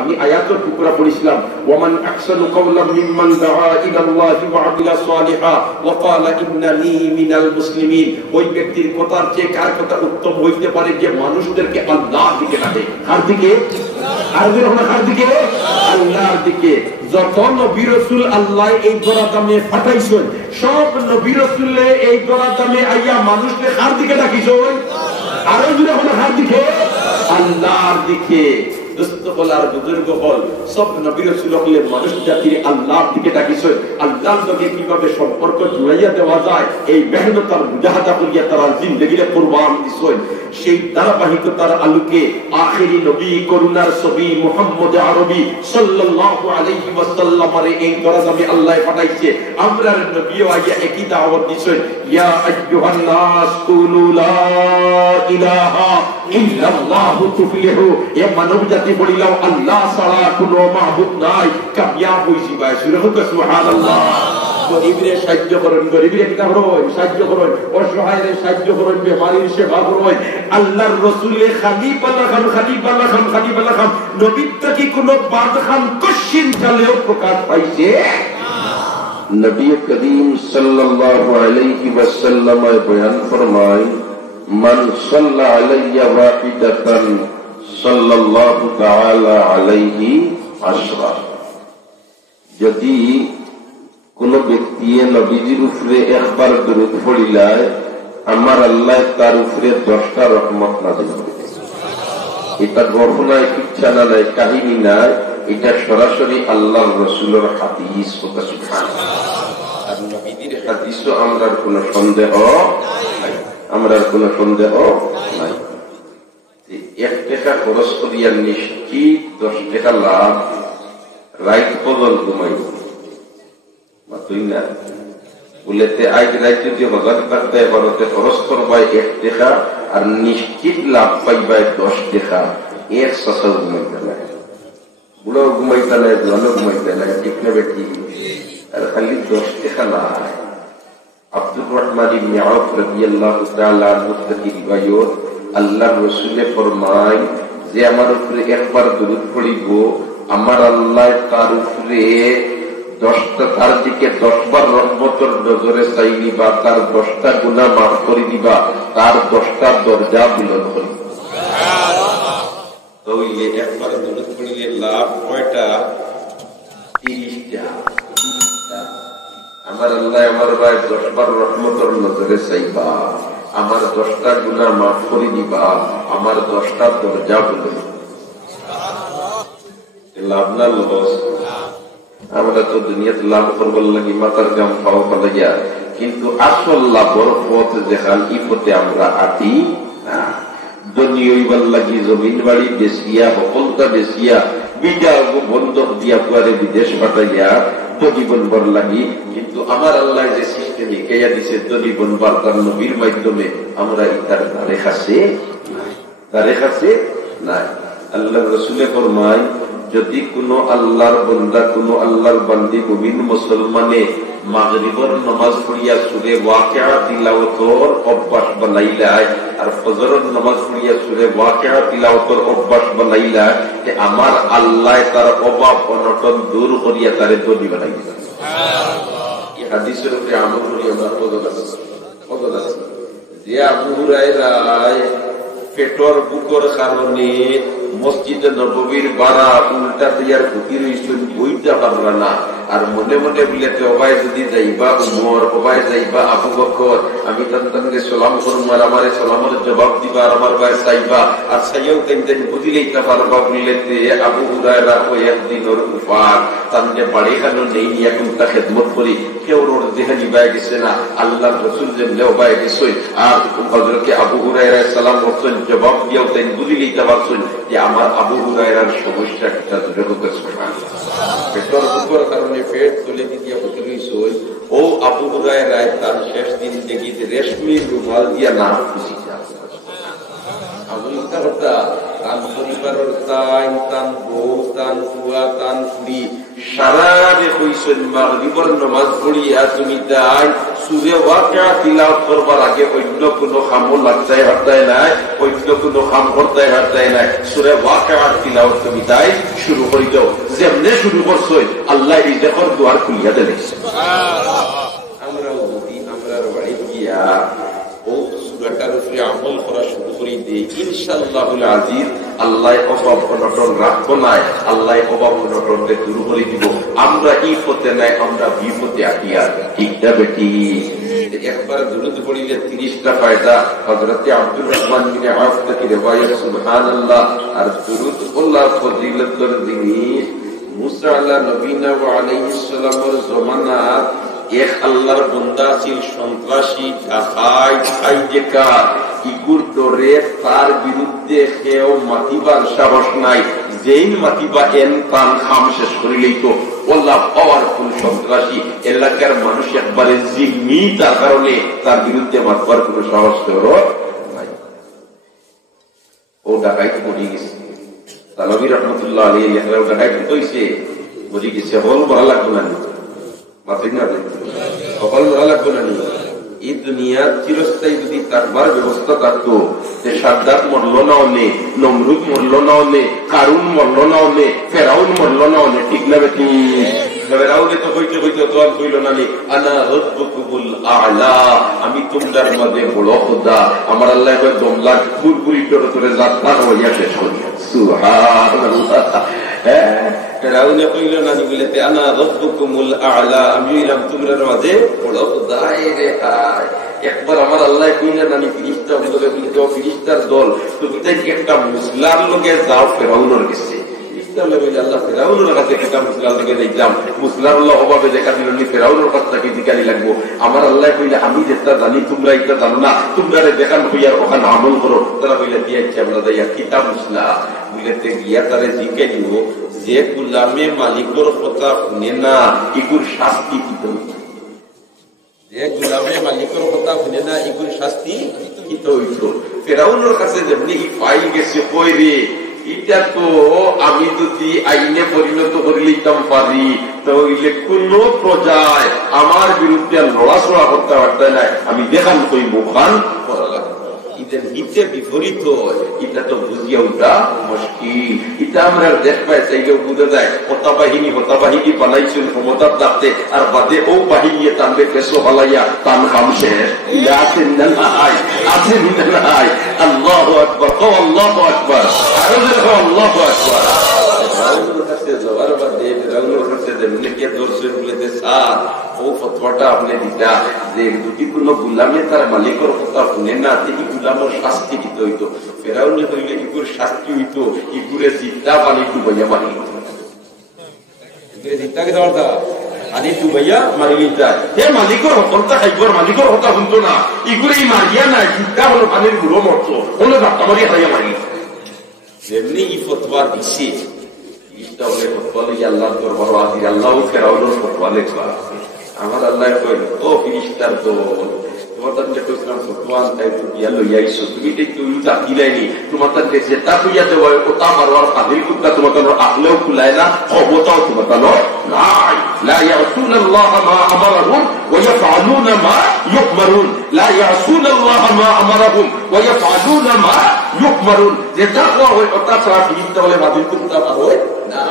আমি আয়াতের টুকরা পড়িছিলাম, ওয়ামান আহসানু কাওলাম মিম্মান দাআ ইলাল্লাহি ওয়া আমিলা সালিহা ওয়া ক্বালা ইন্নানি মিনাল মুসলিমিন। ওই ব্যক্তির কথার চেয়ে কার কথা উত্তম হইতে পারে যে মানুষদেরকে আল্লাহর দিকে ডাকে। কার দিকে? কার দিকে? আল্লাহর দিকে। যত নবী রাসূল আল্লাহ এই দরাদামে পাঠাইছেন, সব নবী রাসূলে এই দরাদামে আইয়া মানুষকে কার দিকে ডাকিছেন? আরো জোরে হলো কার দিকে? আল্লাহর দিকে। দোস্ত বল আর বুজুর্গ বল, সব নবী রাসূল হলে মানুষ জাতির আল্লাহর দিকে ডাকিছেন। আল্লাহর সঙ্গে কিভাবে সম্পর্ক জুড়াইয়া দেওয়া যায় এই মেহনত আর মুজাহাদা করিয়া তারা জিন্দেগিরে কুরবান দিছেন। সেই ধারাবাহিকতার আলোকে আখেরি নবী করুণার ছবি মুহাম্মদ আরবি সাল্লাল্লাহু আলাইহি ওয়াসাল্লামের এই দরাদামে আল্লাহ পাঠাইছে। আমরার নবীও আইয়া একই দাওয়াত দিছেন, ইয়া আইয়ুহান নাস কুলু লা ইলাহা ইল্লাল্লাহু তুফলিহু। এ মানব জাতি বলিলাও আল্লাহ ছাড়া কোনো মাবুদ নাই, কামিয়াব হইছি ভাই। সুবহানাল্লাহ। গরিবরে সাহায্য করুন, গরিবরে কি করুন? সাহায্য করুন। অসহায়রে সাহায্য করুন, বেমারির সেবা করুন। আল্লাহর রাসূলে খালিফাল্লাহ খান নবীর থেকে কোনো বাদ খান কশিন কালেও প্রকাশ পাইছে। নবী করিম সাল্লাল্লাহু আলাইহি ওয়াসাল্লাম বয়ান ফরমায়, মান সাল্লা আলাইয়া ওয়াহিদাতান সাল্লাল্লাহু তাআলা আলাইহি আশরা। যদি কোন ব্যক্তি নবীজির উপরে একবার দরুদ পড়িলায়, আমার আল্লাহ তার উপরে 10টা রহমত নাযিল করে। এটা গল্পনায় কিচ্ছা না, নাই কাহিনী নাই, এটা সরাসরি আল্লাহর রাসূলের হাদিস। সুবহানাল্লাহ। আর নবীজির হাদিসও আমরার কোনো সন্দেহ নাই, আমরার কোনো সন্দেহ নাই। 1 টাকা খরচ করিয়া নিশ্চিত 10 টাকা লাভ। রাইট বদল ঘুমাইব তুই না বলেতে আজ রাইতে যে 1000 টাকা এবারতে খরচ করবাই 1 টাকা আর নিশ্চিত লাভ পাইবাই 10 টাকা। এক সকাল ঘুমাইতে নাই, বুড়ো ঘুমাইতে নাই, জোয়ানো ঘুমাইতে নাই, ঠিক না বেটি? আর খালি 10 টাকা লাভ। আব্দুর রহমান ইবনে আউফ রাদিয়াল্লাহু তাআলা আনহু থেকে রিওয়ায়াত, আল্লাহর রাসূল ফরমায় যে আমার উপরে একবার দরুদ পড়িব, আমার আল্লাহ তার উপরে 10টা, তার দিকে 10 বার রহমতের নজরে চাই দিবা, তার 10টা গুনাহ মাফ করে দিবা, তার 10টা দরজা বুলন্দ করে দিবা। তাহলে একবার দরুদ পড়িলে লাভ কয়টা? 30টা। আমার আল্লাহ আমার ভাই 10 বার রহমতের নজরে চাইবা, আমার 10টা গুনাহ মাফ করে দিবা, আমার 10টা দরজা বুলন্দ। লাভ না লস? আমরা তো দুনিয়াতে লাভ করবার লাগি মাথার গাম খাওয়া লাগিয়া, কিন্তু আসল লাভর পথ দেখান ই পথে আমরা আটি না। দুনিয়াইবার লাগি জমিন বাড়ি বেচিয়া, সকলটা বেচিয়া, বিটা বন্ধক দিয়া পুয়ারে বিদেশ পাঠাইয়া ধনী বনবার লাগি। কিন্তু আমার আল্লাহ যে সিস্টেম শিখাইয়া দিছে ধনী বনবার তার নবীর মাধ্যমে, আমরা ইতার ধারে কাছে নাই। আল্লাহ রাসূল ফরমায়, যদি কোন আল্লাহর বান্দা, কোন আল্লাহর বান্দি মুমিন মুসলমানে মাগরিবের নামাজ পড়িয়া সূরা ওয়াকিয়া তিলাওয়াতের অভ্যাস বানাইলায়, আর ফজরের নামাজ পড়িয়া সূরা ওয়াকিয়া তিলাওয়াতের অভ্যাস বানাইলায়, যে আমার আল্লাহ তার অভাব অনটন দূর করিয়া তারে ধনী বানাই দিবেন। সুবহানাল্লাহ। এই হাদিসের উপরে আমল করি আমরা কদর আছে। যে আবু হুরায়রা পেটর বুকর কারণে মসজিদে নববীর বাড়া উল্টা দিয়ার ভুতি রইছেন, বইটা পারলা না। আর মনে মনে বলেতে অবাই যদি যাইবা উমর, অবাই যাইবা আবু বকর, আমি তানকে সালাম করুম, আর আমার সালামের জবাব দিবা, আর আমার ভাই চাইবা, আর চাইও তেন বুঝিলেইতে পারবা বললেতে আবু হুরায়রা ওই একদিনের উপার তানকে বাড়ি খানো নেই, এখন তা খেদমত করি। কেউ ওর দেহে নিবাই গেছে না, আল্লাহ রসুল যে অবাই গেছে। আর হযরতে আবু হুরায়রা সালাম করছেন, জবাব দিয়াও তেন বুঝিলেইতে পারছেন যে আমার আবু হুরায়রার সমস্যা একটা দূরে হতে। পেটর বুকর কারণে পেট তুলে দিয়া বসে রইছে। ও আবু হুরায়রা তার শেষ দিন দেখিতে রেশমি রুমাল দিয়া না খুশি তান পরিবারের তান তান বউ তান ফুয়া তান ফুড়ি সারারে কইছেন মাগরিবের নামাজ পড়িয়া তুমি তাই সূরা ওয়াকিয়া তিলাওয়াত করবার আগে অন্য কোনো কামও লাগতাই হারতাই নাই, অন্য কোনো কাম করতাই হারতাই নাই। সূরা ওয়াকিয়া তিলাওয়াত তুমি তাই শুরু করে দাও। যেমনে শুরু করছো আল্লাহ রিজকের দুয়ার খুলিয়া দেবে। আমরা যদি আমরা বাড়ি গিয়া ও সূরাটার উপরে আমল করা শুরু করে দিই, ইনশাআল্লাহুল আজিজ আল্লাহ অভাব অনটন রাখবো নাই, আল্লাহ অভাব অনটনকে দূর করে দিব। আমরা ই পথে নাই, আমরা বিপথে আটিয়া। ঠিক না বেটি? একবার দুরূদ পড়িলে 30টা ফায়দা। হযরত আব্দুর রহমান বিন আওফ থেকে রিওয়ায়াত, সুবহানাল্লাহ। আর দুরূদ আল্লাহ ফজিলতের জিনিস। মুসা আলাইহিস নবীনা ওয়া আলাইহিস সালামের জমানা এক আল্লাহর বান্দা ছিল সন্ত্রাসী, ডাকাত, হাইজেকার। ইগুর ডরে তার বিরুদ্ধে কেউ মাতিবার সাহস নাই। যেই মাতিবা এন তান খাম শেষ করিলেই তো আল্লাহ পাওয়ারফুল সন্ত্রাসী। এলাকার মানুষ একবারে জিম্মি, তার কারণে তার বিরুদ্ধে মাতবার কোন সাহস নাই। ও ডাকাইত মরে গেছে। তানভী রহমতুল্লাহ আলাইহি একবার ডাকাইত হইছে, মরে গেছে। হল ভালো লাগবে না, মাথায় না সকাল ভালো লাগবে না। এই দুনিয়ার চিরস্থায়ী যদি কারবার ব্যবস্থা থাকতো, সাদ্দাত মরল না অনে, নমরুদ মরল না অনে, কারুন মরল না অনে, ফেরাউন মরল না অনে। ঠিক না বেটি? ফেরাউনে তো হইতে হইতে তো আর কইল না, আনা রাব্বুকুল আ'লা, আমি তোমাদের মধ্যে বড় খোদা। আমার আল্লাহ কয় দমলা পুরপুরি করে যাত্রা হইয়া শেষ হইয়া। সুবহানাল্লাহ। ফেরাউনে কইল না বলেতে আনা রাব্বুকুমুল আ'লা, আমি হইলাম তোমাদের মাঝে বড় খোদা। একবার আমার আল্লাহ কইলেন আমি ফিরিস্তা বলে বলিতে ফিরিস্তার দল তুমি তাই একটা মুসলার লোকে যাও ফেরাউনের কাছে। আল্লাহ ফেরাউনের কাছে একটা মুসলার লোকে যাইতাম, মুসলার অভাবে দেখা দিল ফেরাউনের কাছটাকে জিকানি লাগবো। আমার আল্লাহ কইলে আমি যেটা জানি তোমরা এটা জানো না, তোমরা দেখান হইয়ার ওখানে আমল করো। তারা কইলে দিয়েছে আমরা যাইয়া কিতাব মুসলা বুঝতে গিয়া তারা জিকে দিব যে গুলামে মালিকর কথা শুনে না, এগুর শাস্তি কি হইত? যে গুলামে মালিকের কথা শুনে না, এগুলো শাস্তি কি হইত? ফেরাউনের কাছে যেমনি পাই গেছে, কই রে এটা তো আমি যদি আইনে পরিণত করে লিখতাম পারি, তাহলে কোন প্রজায় আমার বিরুদ্ধে লড়াচড়া করতে পারতে নাই। আমি দেখান কই মুখান করা লাগবে। এটা নিচে বিপরীত, এটা তো বুঝিয়া উঠা মুশকিল। এটা আমরা দেখ পাই চাইলেও বুঝে যায়। হতাবাহিনী বানাইছেন ক্ষমতার দাঁড়তে, আর বাদে ও বাহিনী টানবে পেশো বালাইয়া টান খামছে। আছেন না নাই? আছেন না নাই? আল্লাহু আকবার, আল্লাহু আকবার, আল্লাহু আকবার। যাওয়ার বাদে ফেরাউনের কাছে যেমনি কে দর্শন বলেছে, স্যার ও ফতোয়াটা আপনি দিতা যে যদি কোনো গুলামে তার মালিকের কথা শুনে না, এই গুলামের শাস্তি দিতে হইতো। ফেরাউনে হইলে ইগুর শাস্তি হইতো, ইগুরে জিদ্দা পানি ডুবাইয়া মারি জিদ্দাকে দেওয়ার দা পানি ডুবাইয়া মারি যায়। হে মালিকের হকলটা খাইবর, মালিকের কথা শুনতো না, ইগুরে মারিয়া নাই, জিদ্দা হলো পানির গুলো মরতো, হলো ধাক্কা মারি খাইয়া মারি। যেমনি ই ফতোয়া দিছে, আল্লাহ দরবার হাজির, আল্লাহ ফেরাউনের ফতোয়া লেখা। আমার আল্লাহ কইল ও ফিরিস্তার দল, তোমার তাকে কইছিলাম ফতোয়া তাই তো গিয়া লইয়া আইছো, তুমি তো ইউজা দিলাইনি। তোমার তাকে যেটা কইয়া দেওয়া ওটা মারবার কাবিল কুত্তা তোমার তার আকলেও খুলায় না, ক্ষমতাও তোমার তার নাই। লা ইয়াসুনাল্লাহ মা আমারহুম ওয়া ইয়াফআলুনা মা ইউমারুন, লা ইয়াসুনাল্লাহ মা আমারহুম ওয়া ইয়াফআলুনা মা ইউমারুন। যেটা কওয়া হয় ওটা ছাড়া ফিরিস্তা বলে কাবিল কুত্তা হয় না।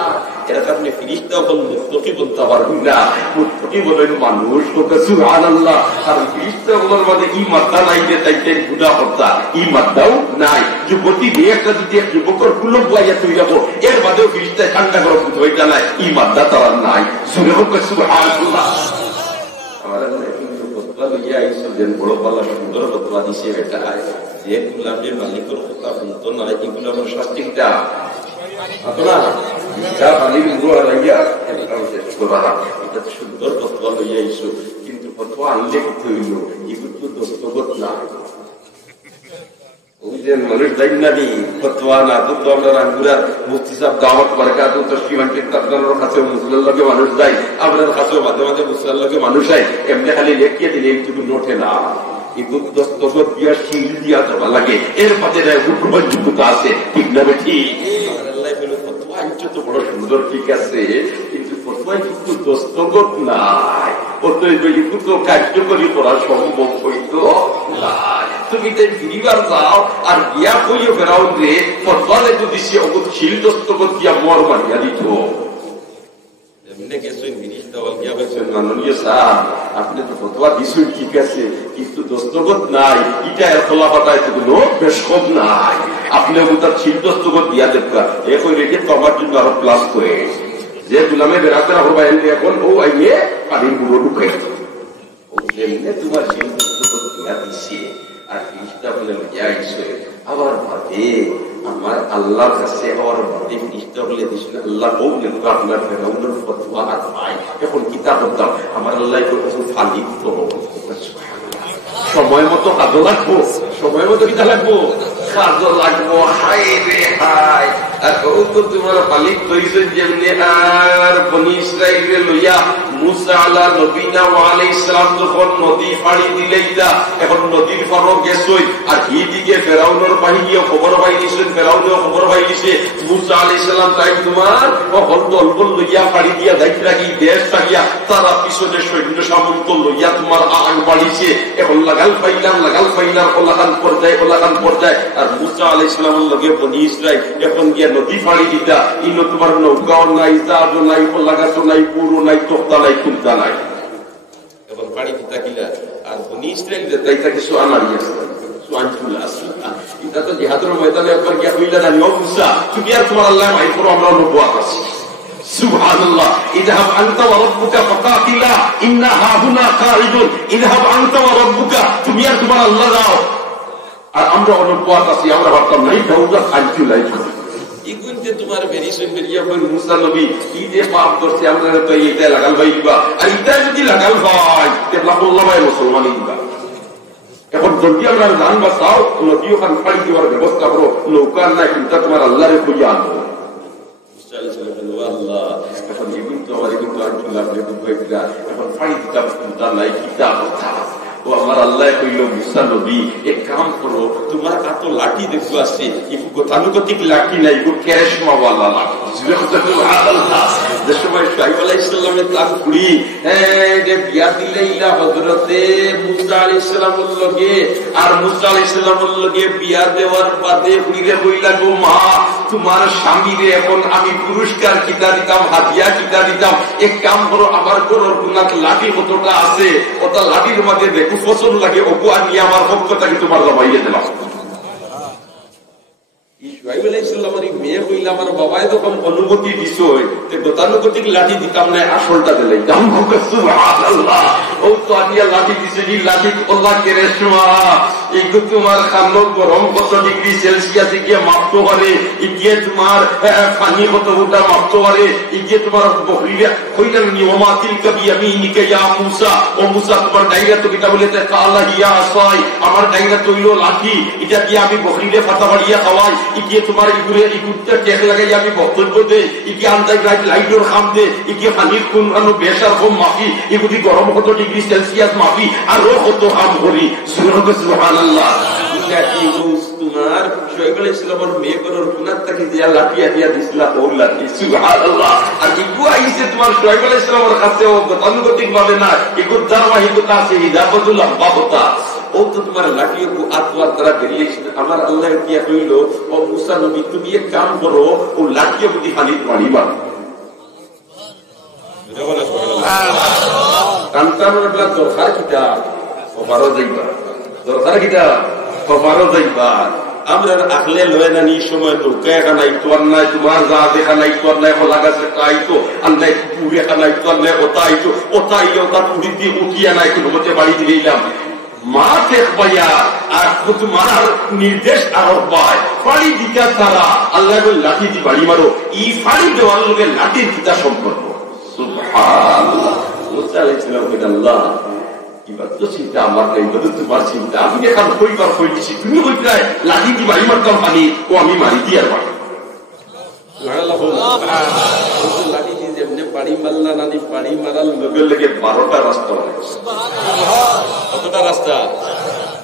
এরা আপনি ফিরিস্তা হল মুত্তাকি বলতে পারবেন না, মুত্তাকি বলেন মানুষ। সুবহানাল্লাহ। আর ফিরিস্তাগুলোর মধ্যে ই মাত্রা নাই যে তাইতে গুনাহ হত্যা, ই মাত্রাও নাই। যুবতী দিয়ে একটা যদি এক যুবকের কুলক লাইয়া তুই যাবো, এর বাদেও ফিরিস্তায় ঠান্ডা গরম হইতে নাই, ই মাত্রা তার নাই। সুবহানাল্লাহ। আমার কিন্তু ফতোয়া লইয়া আইছো যে বড় পালা সুন্দর ফতোয়া দিছে বেটা, যে গুলামের মালিকের কথা শুনতো না, এগুলো আমার শাস্তিটা সুন্দর ফতোয়া লইয়া আইছো, কিন্তু ফতোয়া আনলে কি হইল? এগুলো তো দস্তখত না। ওই যে মানুষ যাই না নি ফতোয়া না তো আমরা রাঙ্গুরার মুফতি সাহেব দাওয়াত বারকাত আপনার কাছে মুসলার লগে মানুষ যায়, আপনার কাছেও মাঝে মাঝে মুসলার লগে মানুষ যায়। এমনি খালি লেখিয়ে দিলে একটু নোটে না, কিন্তু দস্তখত দিয়া শিল দিয়া দেওয়া লাগে, এর পাতে গ্রহণযোগ্যতা আছে, ঠিক না বেঠি? আল্লাহ বলে ফতোয়া তো বড় সুন্দর, ঠিক আছে, কিন্তু ফতোয়ায় কিন্তু দস্তখত নাই, অতএব কিন্তু কার্যকরী করা সম্ভব হইতো না। তুমি তাই ফিরিবার যাও আর বিয়া কইও ফেরাও যে ফতোয়ালে যদি সে অগত শিল দস্তখত দিয়া মর মারিয়া দিত। আপনি তো ফতোয়া দিচ্ছেন, ঠিক আছে, কিন্তু দস্তখত নাই, এটা এর খোলা পাতায় তো কোনো বেশকত নাই। আপনি তার ছিল দস্তখত দিয়া দেখা এ কই রেখে তো আমার জন্য আরো প্লাস করে যে গুলামে বেড়াতে রাখবা এখন ও আইয়ে পানির গুঁড়ো ঢুকে তোমার ছিল দস্তখত দিয়া দিচ্ছে আর ফিরিস্তা বলে যাইছে। আবার ভাবে আমার আল্লাহর কাছে আবার ভাবে ফিরিস্তা বলে দিয়েছিল আল্লাহ বললেন আপনার ফেরাউনের ফতোয়া আর পাই, এখন কিতাব দাও। আমার আল্লাহ ফালি সময় মতো কাজও লাগবো, সময় মতো কিতা লাগবো, কাজও লাগবো। হাই রে হাই, আর তোমার মালিক কইছেন যেমনি আর বনি ইসরাইলকে লইয়া মুসা আলাইহিস নবীনা ওয়া আলাইহিস সালাম যখন নদী পাড়ি দিলেইতা, এখন নদীর পারও গেছই আর এইদিকে ফেরাউনের বাহিনীও খবর পাই দিয়েছেন, ফেরাউনেও খবর পাই দিছে মুসা আলাইহিস সালাম তাই তোমার দলবল লইয়া পাড়ি দিয়া যাইতে লাগি দেশ থাকিয়া তারা পিছনে সৈন্য সামন্ত লইয়া তোমার আগ বাড়িছে। এখন লাগাল পাইলাম ওলাকান পর্যায়ে আর মুসা আলাইহিস সালামের লগে বনি ইসরাইল এখন গিয়া নদী পাড়ি দিতা, ইনো তোমার নৌকাও নাই, জাহাজও নাই, লাগাতো নাই, পুরো নাই, তক্তা নাই, খুলতা নাই, এখন পাড়ি দিতা কিলা। আর বনি ইসরাইল তাইতা কিছু আনারি আছে, এটা তো জিহাদের ময়দানে একবার গিয়া কইলা জানি ও মুসা তুমি আর তোমার আল্লাহ মাই করো, আমরা নবুয়াত আছি। সুবহানাল্লাহ, ইযহাব আনতা ওয়া রাব্বুকা ফাকাতিলা ইন্না হাহুনা কাঈদুন, ইযহাব আনতা ওয়া রাব্বুকা, তুমি আর তোমার আল্লাহ যাও আর আমরা নবুয়াত আছি। আমরা ভাবতাম নাই দাউদা খাইছু লাইছ ইগুনতে তোমার বেরিসন বেরিয়া কই মুসা নবী কি যে পাপ করছে আমরা তো এইটা লাগাল ভাইবা, আর এটা যদি লাগাল ভাই তেলা বললা ভাই মুসলমানই দিবা। এখন যদি আমরা জান বাঁচাও নদী ওখান পাড়ি দেওয়ার ব্যবস্থা করো, নৌকার নাই কিন্তু তোমার আল্লাহরে কইয়া আনো। এখন এগুলো তো আমার কিন্তু এখন পাড়ি দিতাম তার নাই কিতা কথা। ও আমার আল্লাহ কইল মুসা নবী এক কাম করো, তোমার এত লাঠি দেখো আছে, একটু গতানুগতিক লাঠি নাই, একটু ক্যারেশমাওয়ালা লাঠি। যে সময় শুআইব আলাইহিস সালামের তার কুড়ি বিয়া দিলেইলা হযরতে মুসা আলাইহিস সালামের লগে, আর মুসা আলাইহিস সালামের লগে বিয়া দেওয়ার বাদে কুড়িরে কইলা গো মা তোমার স্বামীরে এখন আমি পুরস্কার কিতা দিতাম, হাদিয়া কিতা দিতাম, এক কাম করো আমার গরুর গুনাত লাঠি কতটা আছে ওটা লাঠির মধ্যে দেখো পছন্দ লাগে ওপো আমি আমার পক্ষটাকে তোমার জমাইয়ে দিলাম। শুআইব আলাইহিস সালামের মেয়ে কইলা আমার বাবাই যখন অনুমতি দিছ গতানুগতিক লাঠি দিতাম না, আসলটা দিলাই দাম। সুবহানাল্লাহ, ও তো আনিয়া লাঠি দিছে, এই লাঠি আল্লাহ কেরেশমা এইগুলো তোমার খালো গরম কত ডিগ্রি সেলসিয়াসে গিয়ে মাপতে পারে, গিয়ে তোমার পানি কত ওটা মাপতে পারে, গিয়ে তোমার বকরিয়া কইলা নিয়মাতিল কবি আমি নিকে ইয়া মুসা, ও মুসা তোমার ডাইরা তো কিতা বলেতে কালা ইয়া আসাই, আমার ডাইরা তো হইলো লাঠি, এটা কি আমি বকরিরে ফাটা বাড়িয়া খাওয়াই, গিয়ে তোমার ইগুরে ইগুরটা টেক লাগাই আমি বক্তব্য দেই, গিয়ে আন্দাজ লাইটর খাম দে, গিয়ে পানির কোন বেশার কম মাপি, এগুলি গরম কত ডিগ্রি সেলসিয়াস মাপি আর ও কত কাম করি। সুবহানাল্লাহ, তোমার শুআইব আলাইহিস সালামের মেয়ে করার গুনাহ থেকে দিয়া লাঠিয়া দিয়া দিছিলা ও লাঠি। সুবহানাল্লাহ, আর ইগু আইছে তোমার শুআইব আলাইহিস সালামের কাছে ও গতানুগতিক ভাবে না, ইগু দারওয়াহিকতা আছে, হিদায়াতুল আহবাবতা, ও তো তোমার লাঠিও আত্মার দ্বারা বেরিয়েছিল। আমার আল্লাহ দিয়া কইল ও মুসা নবী তুমি এক কাম করো, ও লাঠিও যদি পানির মারিবা কান্তানোর বেলা দরকার কিতা কবারও যাইবা, দরকার কিতা কবারও যাইবা। আমরা আখলে লয় না নির সময় নৌকা একা নাই তো আর নাই, তোমার জাহাজ একা নাই তো আর নাই, হলা গাছ একটা আইতো আর নাই, পুর একা নাই তো আর নাই, ওটা আইতো ওটা আইলে ওটা পুরী দিয়ে উঠিয়া নাই, কোনো মতে বাড়ি দিলাম মা শেখ ভাইয়া আর তোমার নির্দেশ আরো পায় পাড়ি দিতা তারা আল্লাহ লাঠি দি বাড়ি মারো, এই ফাড়ি দেওয়ার লোকে লাঠির দিতা সম্পর্ক। সুবহানাল্লাহ, মুসা আলাইহিস সালাম কইলেন আল্লাহ এবার তো চিন্তা আমার নাই, তোমার চিন্তা, আমি এখন কইবার কই দিছি, তুমি কইতে লাঠি দি বাড়ি মারতাম পানি ও আমি মারি দিয়ে আর পারি লাঠি দিয়ে যেমনি বাড়ি মারলা নানি বাড়ি মারার লোকের লেগে 12টা রাস্তা, কতটা রাস্তা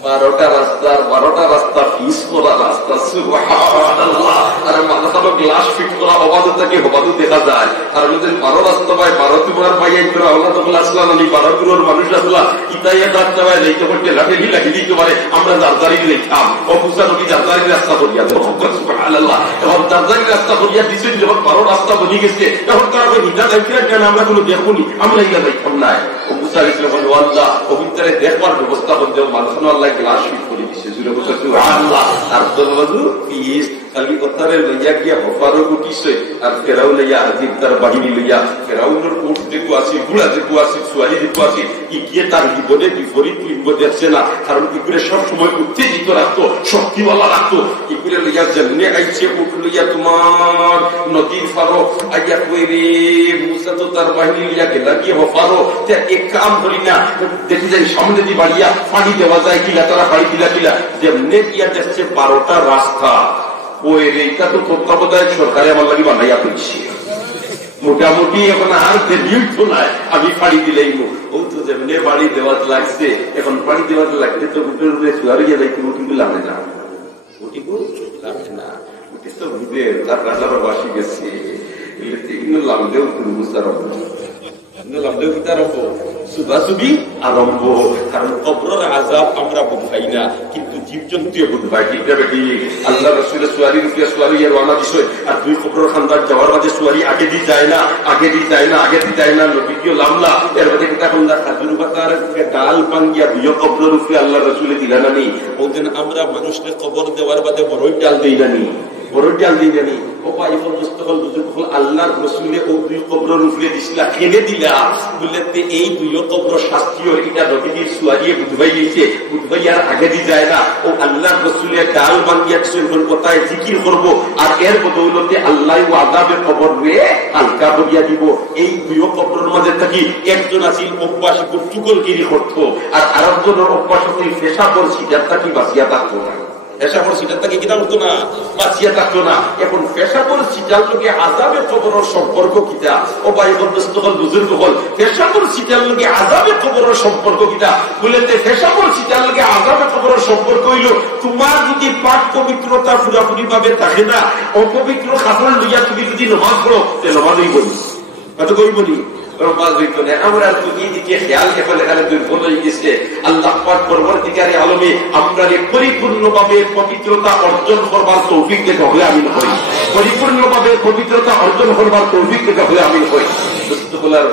12টা রাস্তা ফিস করা রাস্তা, সুবহানাল্লাহ। আর মাথাটা গ্লাস ফিট করা অবাধ থাকে, অবাধ দেখা যায়। আর যদি 12 রাস্তা পায়, 12 তোমার পাই একবার আল্লাহ তখন আসলাম, আমি 12 গুলোর মানুষ আসলা ইতাইয়া রাস্তা পায় লেখতে করতে লাঠি লাগি দিতে পারে, আমরা জারজারি লেখাম অবস্থা নবী জারজারি রাস্তা করিয়া দেব, সুবহানাল্লাহ। এখন জারজারি রাস্তা করিয়া দিছে, যখন 12 রাস্তা বনি গেছে তখন তার হিদা দায়িত্ব কেন আমরা কোনো দেখুনি, আমরা ইয়া দেখতাম নাই। দেখবার ব্যবস্থা করতে মানুষ আল্লাহ গ্লাস ফিট করে দিচ্ছে, সুবহানাল্লাহ। আর খালি কথারে লইয়া গিয়া হপারও উঠিছে, আর ফেরাও লইয়া আজিব তার বাহিনী লইয়া ফেরাউনের উঠ দেখু আসি, ঘোড়া দেখু আসি, সুয়ারি দেখু আসি, গিয়ে তার জীবনে বিপরীত লিঙ্গ দেখছে না, কারণ ইগুলো সবসময় উত্তেজিত রাখতো, শক্তিওয়ালা রাখতো। ইগুলো লইয়া যেমনি আইছে উঠ লইয়া তোমার নদীর ফারো আইয়া কই রে মুসা তো তার বাহিনী লইয়া গেলা গিয়ে হপারো এক কাম করি না, দেখি যাই সামনে দিয়ে বাড়িয়া পানি দেওয়া যায় কিলা, তারা পানি দিলা কিলা, যেমনি গিয়া দেখছে 12টা রাস্তা। ওই রেখা তো তত্ত্বাবধায়ক সরকারে আমার লাগে বানাইয়া পেয়েছি, মোটামুটি এখন আর দেরিও তো নাই, আমি পানি দিলেই ও তো যেমনি বাড়ি দেওয়া লাগছে, এখন পানি দেওয়া লাগছে তো উঠে উঠে শুয়ারিয়া যাইতে উঠিগুলো লাগে না, উঠিগুলো লাগে না, উঠে তো ভিড়ে তার রাজারা বাসি গেছে, এগুলো লাগলেও বুঝতে সুবাসুবি আরম্ভ। কারণ কবরের আযাব আমরা বুঝাই না, কিন্তু জীবজন্তুও বুঝবাই, ঠিক না বেটি? আল্লাহ রাসূলের সুয়ারি রুকিয়া সুয়ারি এর ওয়ানা বিষয়, আর দুই কবরের খান্দার যাওয়ার মাঝে সুয়ারি আগে দিয়ে যায় না, আগে দিয়ে যায় না, আগে দিয়ে যায় না, নবীও লামলা এর মাঝে একটা খান্দার খাজুর পাতার ডাল ভাঙ্গিয়া দুই কবরের উপরে আল্লাহ রাসূলে দিলা না নি। ওদিন আমরা মানুষকে কবর দেওয়ার বাদে বড়ই ডাল দেই না নি, বড়ই ডাল দিই না নি। আল্লাহর রসুলে ও দুই কবরের উপরে দিছিলা, খেলে দিলা বললে এই দুই কবর শাস্ত্রীয়, এটা নবীর সুয়ারিয়ে বুধবাই গেছে, বুধবাই আর আগে দিয়ে যায় না। ও আল্লাহর রসুলে ডাল বাঙ্গিয়া কথায় জিকির করবো, আর এর বদৌলতে আল্লাহ ও আযাবের কবর রয়ে হালকা করিয়া দিব। এই দুই কবরের মাঝে থাকি একজন আছিল অভ্যাস চুগলগিরি করতো, আর আরেকজনের অভ্যাস হচ্ছে পেশাবর সিটার থাকি বাঁচিয়া থাকতো না, পেশাবর সিটার থাকি কিনা হতো না, বাঁচিয়া থাকতো না। এখন পেশাবর সিটার লোকে আযাবের কবরের সম্পর্ক কিতা? ও ভাই বন্ধুসকল বুজুর্গ হল, পেশাবর সিটার লোকে আযাবের কবরের সম্পর্ক কিতা? বলেতে পেশাবর সিটার লোকে আযাবের কবরের সম্পর্ক হইল, তোমার যদি পাক পবিত্রতা পুরাপুরি ভাবে থাকে না, অপবিত্র কাপড় লইয়া তুমি যদি নামাজ পড়ো, তাহলে নামাজই বলি এত করিব নি আমরা দিকে খেয়াল এখানে দুর্বল হয়ে গেছে। আল্লাহ পাক পরবর্তীকারে আলমে আমরা পরিপূর্ণভাবে পবিত্রতা অর্জন করবার তৌফিক থেকে হলে আমিন হই, পরিপূর্ণভাবে পবিত্রতা অর্জন করবার তৌফিক থেকে হলে আমিন হই।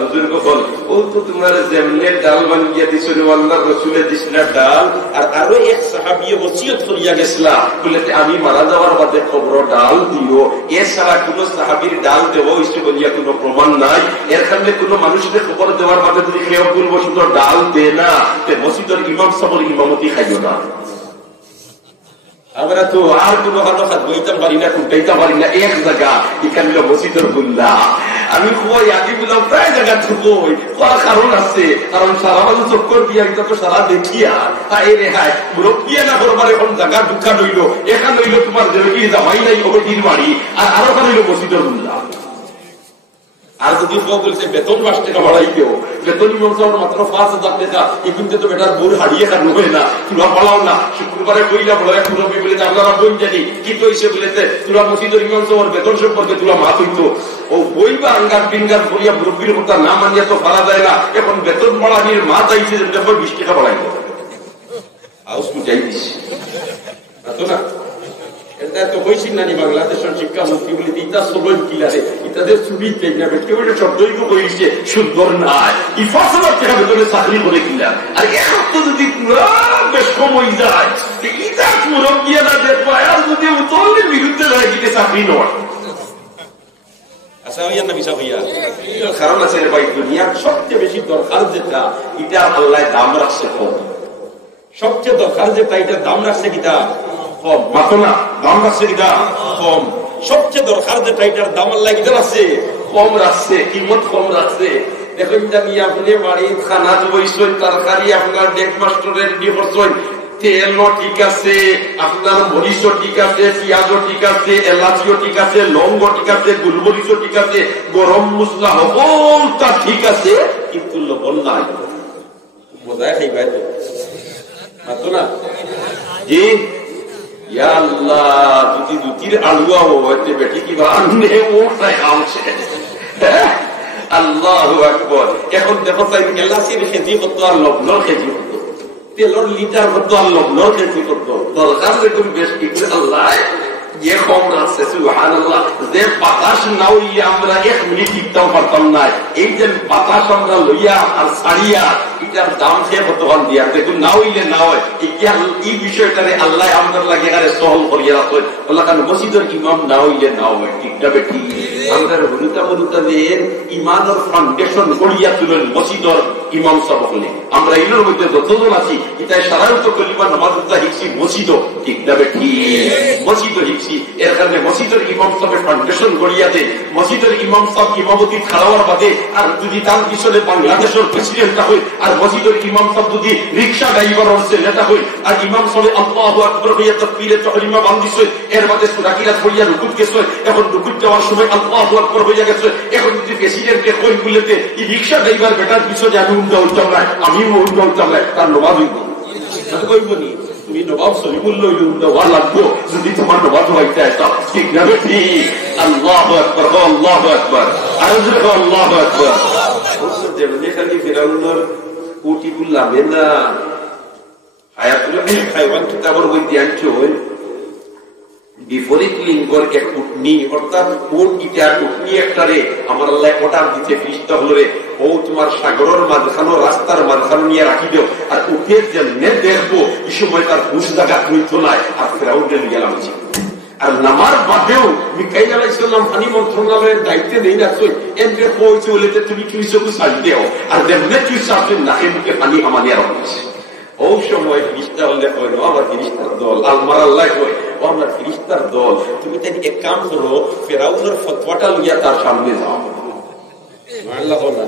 বুজুর্গ হল, ও তো তোমার যেমনে ডাল বানিয়ে দিছিল আল্লাহর রাসূলের দিছিলা ডাল, আর আরো এক সাহাবী ওসিয়ত করিয়া গেছিলা বলে আমি মারা যাওয়ার বাদে কবর ডাল দিও। এছাড়া কোন সাহাবীর ডাল দেওয়া ইচ্ছে বলিয়া কোন প্রমাণ নাই। এর কারণে কোন মানুষের খবর দেওয়ার মাঝে যদি কেউ ভুলবশত ডাল দেয় না, মসজিদের ইমাম সাহেবের ইমামতি খাইও না। আমরা তো আর কোন ভালো হাত বইতে পারি না, খুঁটাইতে পারি না, এক জায়গা এখানে মসজিদের গুল্লা। আমি খুবই আগে বললাম প্রায় জায়গা ঢুকোই, কারণ আছে, কারণ সারা বাজু চক্কর দিয়া এটা তো সারা দেখিয়া এই রেহাই মুরব্বিয়া না করবার এখন জায়গা ঢুকা রইল, এখানে রইল তোমার যেরকম জামাই নাই ওবেটির বাড়ি, আর আরো রইল মসজিদের গুল্লা। আর যদি বলছে বেতন 5 টাকা বাড়াই কেউ, বেতন মাত্র 5,000 টাকা, কিন্তু তো বেটার বোর হারিয়ে খানো হয় না, তুলা পালাও না। শুক্রবারে বইলা বলো এক মুরব্বী বলে আপনারা বই জানি কি তো হিসেবে বলেছে তুলা মসজিদের ইমাম সাহেবের বেতন সম্পর্কে তুলা মাত হইতো, ও বই বা আঙ্গার বিঙ্গার বলিয়া মুরব্বীর কথা না মানিয়া তো পারা যায় না। এখন বেতন বাড়ানির মা চাইছে যে 20 টাকা বাড়াই হাউস বুঝাই দিচ্ছে না। এটা তো হয়েছি নানি বাংলাদেশের শিক্ষামন্ত্রী বলে ইটা সবল কিলারে ইতাদের ছবি না কেউ শব্দই করেছে সুন্দর নাই ই ফসল ভেতরে চাকরি করে কিনা। আর এখন তো যদি বেশ কম হয়ে যায় ইটা মুরব্বিয়া না দেখবো, আর যদি উত্তরের বিরুদ্ধে যায় কিনে চাকরি নয়। আচ্ছা হইয়া না বিষয় হইয়া কারণ আছে রে ভাই, দুনিয়ার সবচেয়ে বেশি দরকার যেটা এটা আল্লাহ দাম রাখছে কম, সবচেয়ে দরকার যেটা এটা দাম রাখছে কিটা কম, মাত্র না দাম রাখছে কিটা কম। সবচেয়ে দরকার যেটা এটার দাম আল্লাহ কিটা রাখছে কম রাখছে, কিমত কম রাখছে। দেখুন জানি আপনি বাড়ির খানা বইছেন, তরকারি আপনার ডেক মাস্টারের দিয়ে করছেন, তেলও ঠিক আছে, আপনার মরিচও ঠিক আছে, পেঁয়াজও ঠিক আছে, এলাচিও ঠিক আছে, লবঙ্গ ঠিক আছে, গোলমরিচও ঠিক আছে, গরম মশলা সকলটা ঠিক আছে, কিন্তু লবণ নাই। বোঝায় খাইবাই তো তো না জি ইয়া আল্লাহ যদি দুটির আলুয়া হইতে বেটি কি বান্ধে ও খামছে আল্লাহু আকবার। এখন দেখো তাই গ্লাসের খেজি কত আর লবণের খেজি কত, তেলের লিটার কত আর লবণের খেজি কত, দরকার তুমি বেশ কি করে আল্লাহ ये कौन रास्ते सुभान अल्लाह जे বাতাস না হইয়া আমরা 1 মিনিট টিকতেও পারতাম না। এই যে বাতাস আমরা লইয়া আর ছাড়িয়া এটার দাম খেয়ে কতক্ষণ দিয়া দেখুন না হইলে না হয় এই বিষয়টারে আল্লাহ আমাদের লাগে আরে সহল করিয়া রাখেন আল্লাহ। কারণ মসজিদের ইমাম না হইলে না হয় ঠিকটা বেটি আমাদের হলুতাদের ইমানের ফাউন্ডেশন গড়িয়া তুলেন মসজিদের ইমাম সাহেব হলে। আমরা এগুলোর মধ্যে যতজন আছি এটাই সাধারণত কলিমা নামাজটা হিকছি মসজিদও ঠিকটা বেটি মসজিদও হিকছি। এর কারণে মসজিদের ইমাম সাহেবের ফাউন্ডেশন গড়িয়া দেয়। মসজিদের ইমাম সাহেব ইমামতি খাড়াওয়ার বাদে আর যদি তার পিছনে বাংলাদেশের প্রেসিডেন্টটা হয় আর মসজিদের ইমাম সাহেব যদি রিক্সা ড্রাইভার হচ্ছে নেতা হয় আর ইমাম সাহেব আল্লাহু আকবার হইয়া তাকবীরে তাহরিমা বান্দিছে এর মধ্যে সূরা কিরাত হইয়া রুকুত গেছে। এখন রুকুত যাওয়ার সময় আল্লাহু আকবার হইয়া গেছে। এখন যদি প্রেসিডেন্টকে কই বলেতে এই রিক্সা ড্রাইভার বেটার পিছনে আমি উল্টা উল্টাম না আমি উল্টা উল্টাম না তার নমাজ হইব না কইব নি তুমি নবাব সলিমুল্লাহ উল্টা ওয়া লাগবো যদি তোমার নমাজ হইতে আসে ঠিক না বেটি। আল্লাহু আকবার আল্লাহু আকবার আর আল্লাহু আকবার। ওসব যেমনি খালি ফিরাউনের কোটি গুলাবে না আয়াতুল হাইওয়ান কিতাবের মধ্যে আনছে বিপরীত লিঙ্গর এক উটনি অর্থাৎ উট ইটার উটনি একটারে আমার আল্লাহ অর্ডার দিতে ফিরিস্তা হলো রে ও তোমার সাগরের মাঝখানো রাস্তার মাঝখানো নিয়ে রাখি দেও আর উঠের যেমনে দেখবো এই সময় তার হুশ জায়গা হইতো না আর ফেরাউনকে নিয়ে গেলাম আর নামার বাদেও মিকাইল আলাইহিস সালাম পানি মন্ত্রণালয়ের দায়িত্বে নেই রাখছো এমনি কইছে বলে তুমি কি কিছু সাজ দেও আর যেমনে তুই সাজে নাকে মুখে পানি আমানিয়া রাখছে। ও সময় ফিরিস্তা হলে কইল আমার ফিরিস্তার দল আলমার আল্লাহ কই ও আমার ফিরিস্তার দল তুমি তাই এক কাম করো ফেরাউনের ফতোয়াটা লইয়া তার সামনে যাও। আল্লাহ বলে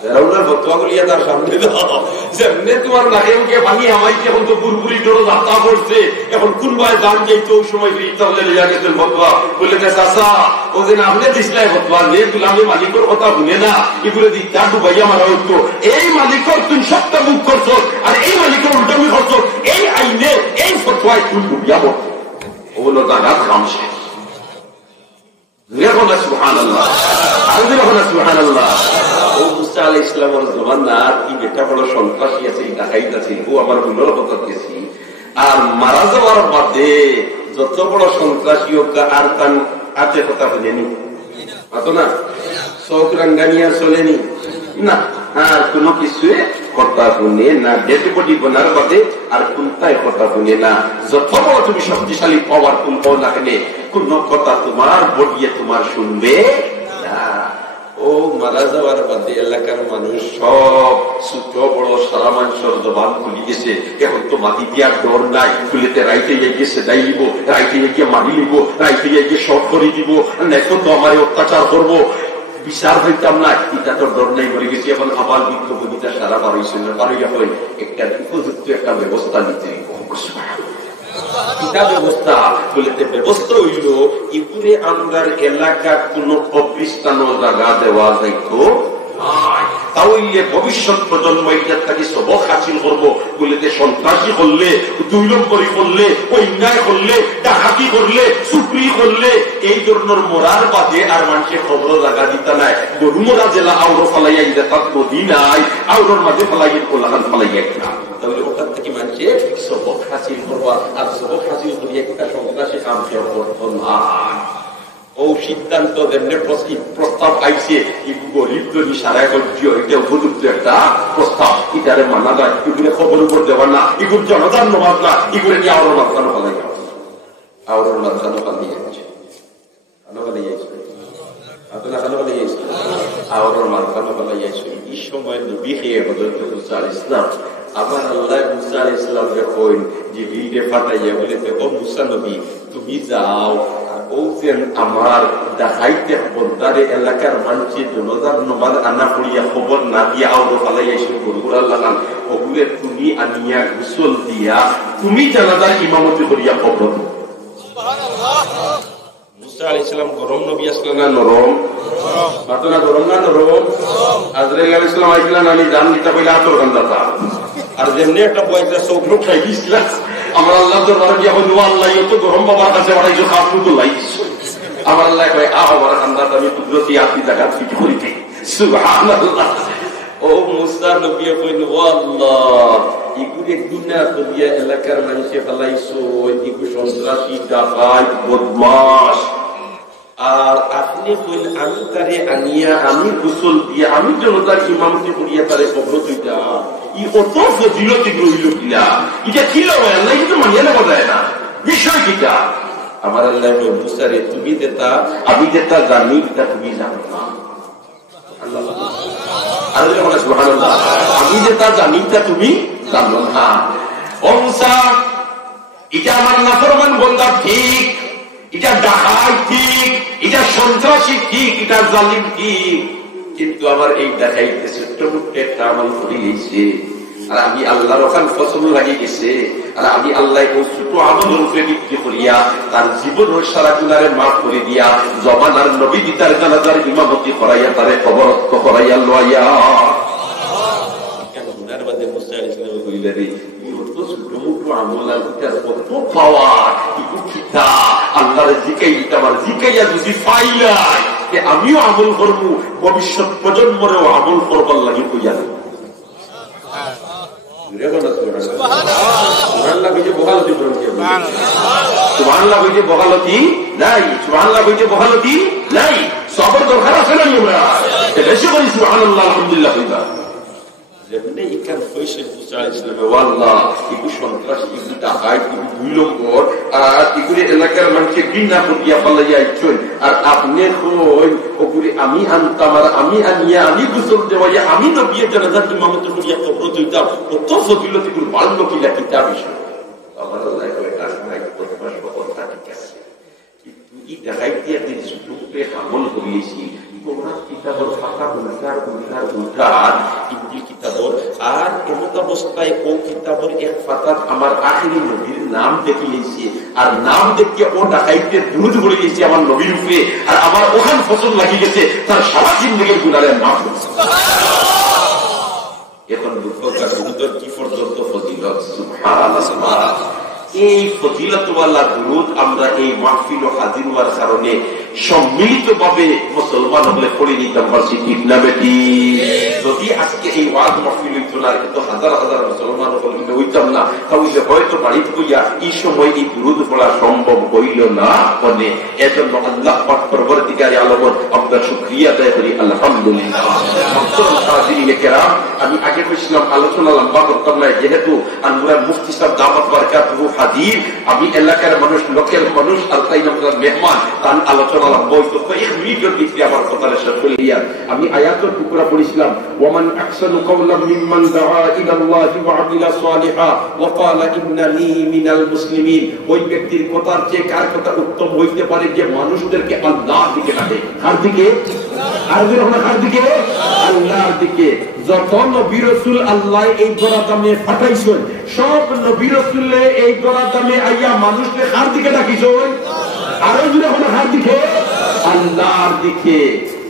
ফেরাউনের ফতোয়া লইয়া তার সামনে যাও যেমনে তোমার নাকে মুখে পানি আমাইতে এখন তো পুরপুরি ডোর যাত্রা করছে। এখন কোনবায় জান যাইতো ওই সময় ফিরিস্তা হলে লইয়া গেছেন ফতোয়া বলে গেছে চাচা ও যে আপনি দিসলাই ফতোয়া যে আমি মালিকের কথা শুনে না এগুলো দিকটা ডুবাইয়া মারা হইতো এই মালিকের তুমি সবটা বুক করছো আর এই মালিকের উল্টামি করছো এই আইনে এই ফতোয়ায় তুমি ডুবিয়া পড়তো ওগুলো জানাত খামছে। সুবহানাল্লাহ আর সুবহানাল্লাহ। ও মুসা আলাইহিস সালামের জমানার কি বেটা বড় সন্ত্রাসী আছে ডাকাইত আছে ও আমার ভুলের কথা গেছি আর মারা যাওয়ার বাদে যত বড় সন্ত্রাসী হোক আর তার হাতে কথা শুনেনি আতো না চোখ রাঙ্গানিয়া চলেনি না আর কোনো কিছু কথা শুনে না ডেড বডি বোনার বাদে আর কোনটাই কথা শুনে না। যত বড় তুমি শক্তিশালী পাওয়ারফুল হও না কেন কোন কথা তোমার বডিয়ে তোমার শুনবে না। ও মারা যাওয়ার বাদে এলাকার মানুষ সব ছোট বড় সারা মানুষের জবান খুলি গেছে। এখন তো মাটি দিয়ার ডর নাই খুলিতে রাইতে গিয়ে সেদাই দিব রাইতে গিয়ে মারি দিব রাইতে গিয়ে শর্ট করে দিব এখন তো আমার অত্যাচার করবো বিচার হইতাম না এটা তো ডর নাই বলে গেছি। এখন আবার বিজ্ঞাপনিতা সারা বার হয়েছিল বারোইয়া হয় একটা উপযুক্ত একটা ব্যবস্থা নিতে ব্যবস্থা বলতে ব্যবস্থা হইল ইপুরে আমরার এলাকার কোন অবস্থান জায়গা দেওয়া যাইতো তাহলে ভবিষ্যৎ প্রজন্ম এটার থেকে সবক হাসিল করবো বলেতে সন্ত্রাসী করলে 2 নম্বরই করলে অন্যায় করলে ডাকাতি করলে চুরি করলে এই ধরনের মরার বাদে আর মানুষের খবর জায়গা দিতে নাই গরুমরা জেলা আউর ফালাইয়া তার নদী নাই আউরের মাঝে ফালাইয়ের কোলাখান ফালাইয়া না তাহলে ওটার থেকে মানুষের সবক হাসিল করবো আর সবক হাসিল করিয়া একটা সন্ত্রাসী কাম করতো না। ও সিদ্ধান্ত প্রস্তাব আইছে গরিব যদি সারা গজ্য এটা উপযুক্ত একটা প্রস্তাব এটারে মানা যায় এগুলো খবর উপর দেওয়া না এগুলো জনতার নমাজ না এগুলো নিয়ে আওয়ার মাঝখানো ফেলাই যাচ্ছে আওয়ার মাঝখানো ফালিয়ে যাচ্ছে আওয়ার মাঝখানো ফেলাই যাচ্ছে। এই সময় নবী খেয়ে হযরত মুসা আলাইহিস সালাম আবার আল্লাহ মুসা আলাইহিস সালামকে কইন যে ভিড়ে ফাটাইয়া বলেছে ও মুসা নবী তুমি যাও আমার দেখাইতে বন্ধারে এলাকার মানুষের জনতার নমাজ আনা পড়িয়া খবর না দিয়া আউর ফালাই এসে গরুরা লাগান ওগুলো তুমি আনিয়া গোসল দিয়া তুমি জানাজার ইমামতি করিয়া খবর। মুসা আলাইহিস সালাম গরম নবী আসলেন না নরম ঘটনা গরম না নরম আজরাইল আলাইহিস সালাম আইছিলেন আমি জান দিতে কইলা তোর গান্দাতা আর যেমনি একটা বয়সের চৌকনো খাই দিয়েছিলাম আমার আল্লাহ দরবারে গিয়ে বলি আল্লাহ এত গরম বাবার কাছে বাড়াইছো কাপড় তো লাইছো আমার আল্লাহ কয় আমার আন্দাজ আমি কুদরতি আদি জায়গা ফিট করিতে সুবহানাল্লাহ। ও মুসা নবী কইল ও আল্লাহ ইগুরে গুনাহ করিয়া এলাকার মানুষে ফলাইছো ইগু সন্ত্রাসী ডাকাত বদমাশ আর আপনি কইল আমি তারে আনিয়া আমি গোসল দিয়া আমি জনতার ইমামতি করিয়া তারে কবর দিতা ই অত ফজিলতি রইল কিনা এটা কি লাগে আল্লাহ কিন্তু মানিয়ে নেওয়া যায় না বিষয় কিটা আমার আল্লাহ মুসারে তুমি দেতা আমি দেতা জানি এটা তুমি জানো না আল্লাহ আল্লাহ সুবহানাল্লাহ আমি যেটা জানি তা তুমি জানো না। ও মুসা এটা আমার নাফরমান বান্দা ঠিক, এটা ডাকাত ঠিক, এটা সন্ত্রাসী ঠিক, এটা জালিম ঠিক, কিন্তু আমার এই দেখাইতে ছোট্ট মুখে একটা আমল করে গেছে আর আমি আল্লাহর ওখানে পছন্দ লাগে গেছে আর আমি আল্লাহ ছোট আমলের উপরে ভিত্তি করিয়া তার জীবন ও সারা গুনারে মাফ করে দিয়া জমানার নবী দিতার জানাজার ইমামতি করাইয়া তারে কবরত্ব করাইয়া লইয়া গুনার বাদে মুসা আলাইহিস সালাম কইলেন ছোট ছোট মুখ আমল আর কত পাওয়া ইকু কিতা আল্লাহর জিকাইতা আমার জিকাইয়া যদি পাইলাই যে আমিও আমল করব ভবিষ্যৎ প্রজন্মরেও আমল করবার লাগি কইয়া বহালতি নাই সবর দরকার আছে না আমরা বেশি করি সুবহানাল্লাহ আলহামদুলিল্লাহ কইবা যেমনি ইকার হইছে মুসা আলাইহিস সালাম ওয়াল্লাহ ইকু সন্ত্রাস ইকু ডাকাত ইকু দুই নম্বর আর ইকুরে এলাকার মানুষকে ঘৃণা করিয়া পালাইয়া আইছেন আর আপনি কই ওগুলি আমি আনতাম আর আমি আনিয়া আমি গোসল দেওয়াইয়া আমি নবী জানাজার ইমামতি করিয়া কবর দিতাম কত ফজিলতি গুলো বাড়লো কিলা কিতাব বিষয় আমার আল্লাহ কয় আসমাই প্রথমে কথা ঠিক আছে কিন্তু এই দেখাইতে দিন সুযোগে আমল করিয়েছি কোরআন কিতাবের ফাঁকা উল্টার ইনজিল কিতাবের আর এমন অবস্থায় ও কিতাবের এক ফাতাত আমার আখিরি নবীর নাম দেখিয়েছি আর নাম দেখিয়ে ও ডাকাইতে দুরুদ পড়ে গেছে আমার নবীর উপরে আর আমার ওখান ফসল লাগিয়ে গেছে তার সারা জিন্দেগির গুনাহের মাফ হচ্ছে। এখন দুঃখকার দুরুদের কি পর্যন্ত ফজিলত সুবহানাল্লাহ। এই ফজিলতওয়ালা দুরুদ আমরা এই মাহফিল ও হাজির হওয়ার কারণে সম্মিলিত ভাবে মুসলমান হলে পড়ে নিতাম পারছি ঠিক না বেটি। যদি আজকে এই ওয়াজ মাহফিল হইত না এত হাজার হাজার মুসলমান হলে হইতাম না তাহলে হয়তো বাড়িতে হইয়া এই সময় এই দুরুদ পড়া সম্ভব হইল না বলে এজন্য আল্লাহ পাক পরবর্তীকারী আলমত আমরা শুকরিয়া আদায় করি আলহামদুলিল্লাহ। আমি আগে বলছিলাম আলোচনা লম্বা করতাম না যেহেতু আমরা মুফতি সাহেব দামাত বারকাতুহু হাজির আমি এলাকার মানুষ লোকের মানুষ আর তাই আমরা মেহমান তার আলোচনা লম্বা হইতো কয়েক মিনিটের ভিতরে আমার কথা শেষ করে দিয়া আমি আয়াতের টুকরা পড়ছিলাম ওয়ামান আহসানু কাওলাম মিম্মান দাআ ইলাল্লাহি ওয়া আমিলা সালিহা ওয়া ক্বালা ইন্নানি মিনাল মুসলিমিন। ওই ব্যক্তির কথার চেয়ে কার কথা উত্তম হইতে পারে যে মানুষদেরকে আল্লাহর দিকে ডাকে। কার দিকে? আরবি হলো কার দিকে? আল্লাহর দিকে। যত নবী রাসূল আল্লাহ এই দরাদামে পাঠাইছেন সব নবী রাসূলে এই দরাদামে আইয়া মানুষকে কার দিকে ডাকিছেন? আরবি হলো কার দিকে? আল্লাহর দিকে।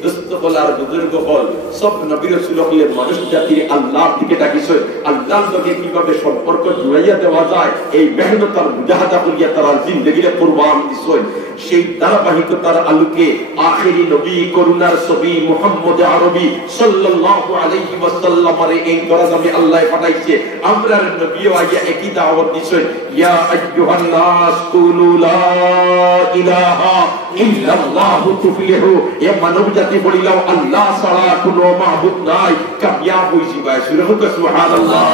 দোস্ত বলার বুজুর্গ হল সব নবী রাসূল হলে মানুষ জাতির আল্লাহর দিকে ডাকিছেন। আল্লাহর সঙ্গে কিভাবে সম্পর্ক জুড়াইয়া দেওয়া যায় এই মেহনত আর মুজাহাদা করিয়া তারা জিন্দেগিতে কুরবান দিছেন। সেই ধারাবাহিকতার আলোকে আখিরি নবী করুণার ছবি মুহাম্মদ আরবি সাল্লাল্লাহু আলাইহি ওয়াসাল্লামের এই দরাজামে আল্লাহ পাঠাইছে। আমরার নবীও আইয়া একই দাওয়াত দিছেন ইয়া আইয়ুহান নাস কুলু লা ইলাহা ইল্লাল্লাহু তুফলিহু। এ মানব জাতি বলিলাম আল্লাহ ছাড়া কোনো মাবুদ নাই কামিয়াব হইছি ভাই সুবহানাল্লাহ।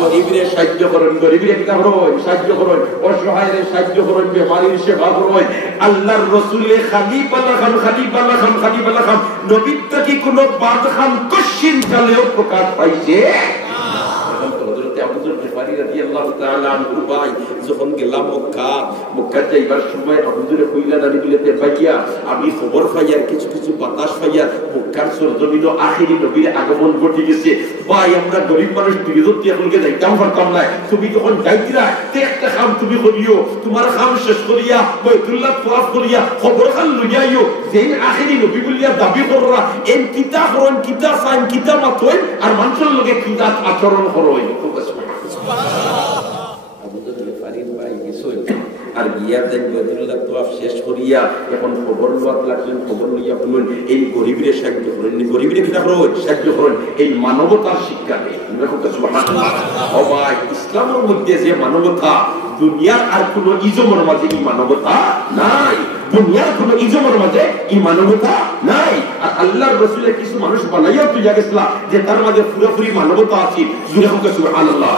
গরিবের সাহায্য করুন, গরিবের একটা করুন সাহায্য করুন, অসহায়ের সাহায্য করুন, বেমারির সেবা করুন। আল্লাহর রাসূলে খালিফাল্লাহ খান নবীত্ব কি কোনো বাদ খান কশিন চালেও প্রকাশ পাইছে। যখন গেলাম মক্কা যাইবার সময় হুজুরে কইলেন আমি বলেতে ভাইয়া আমি খবর পাইয়ার কিছু কিছু বাতাস পাইয়ার মক্কার সরজমিন আখিরি নবীর আগমন ঘটে গেছে। ভাই আমরা গরিব মানুষ তুমি যদি এখনকে যাইতাম পারতাম না, তুমি তখন যাইতিরা একটা কাম তুমি করিও, তোমার কাম শেষ করিয়া বাইতুল্লাহ তওয়াফ করিয়া খবর খান লইয়াইও যেই আখিরি নবী বলিয়া দাবি কররা এন কিতা করন কিতা সাইন কিতা মাতই আর মানুষের লগে কিতা আচরণ করই। আবু যর গফারির ভাই গেছই আর গিয়া দেখ বদরুল্লাহ তোয়াফ শেষ করিয়া এখন খবর লওয়াত লাগছেন, খবর লইয়া বলুন এই গরিবরে সাহায্য করেন, গরিবরে কিনা করেন সাহায্য করেন, এই মানবতার শিক্ষা নেই। সুবহানাল্লাহ। ও ভাই, ইসলামের মধ্যে যে মানবতা, দুনিয়ার আর কোন ইজমের মাঝে এই মানবতা নাই, দুনিয়ার কোন ইজমের মাঝে এই মানবতা নাই। আর আল্লাহর রাসূলের কিছু মানুষ বানাইয়া তুই গেছলা যে তার মাঝে পুরোপুরি মানবতা আছে। সুবহানাল্লাহ।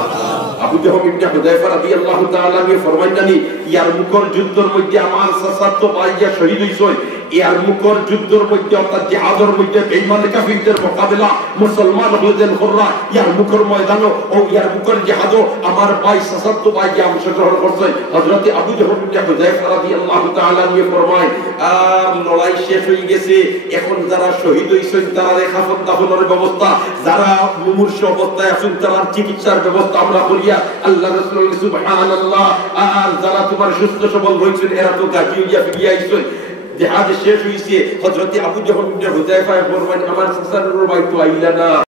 আবু জাহল ইবনে হুযায়ফা রাদিয়াল্লাহু তাআলা কে ফরমাইলেন, ইয়ারমুকের যুদ্ধের মধ্যে আমার চাচাতো ভাইয়া শহীদ হইছেন। ইয়ারমুকের যুদ্ধের মধ্যে অর্থাৎ জিহাদের মধ্যে বেঈমান কাফিরদের মোকাবেলা মুসলমান হলেন খুররা। ইয়ারমুকের ময়দানে ও ইয়ারমুকের জিহাদে আমার ভাই চাচাতো ভাইয়া অংশগ্রহণ করছে। হযরত আবু জাহল ইবনে হুযায়ফা রাদিয়াল্লাহু তাআলা কে ফরমায়, লড়াই শেষ হয়ে গেছে, এখন যারা শহীদ হইছেন তারা রেখাফত দাফনের ব্যবস্থা, যারা মুমূর্ষ অবস্থায় আছেন তার চিকিৎসার ব্যবস্থা আমরা করিয়া। আল্লাহ রাসূল সুবহানাল্লাহ। আর যারা তোমার সুস্থ সবল হইছেন এরা তো গাজী হইয়া ফিরিয়া আইছেন, জিহাদ শেষ হইছে। হযরত আবু জাহল ইবনে হুযায়ফা ফরমায়, আমার চাচার ভাই তো আইলা না।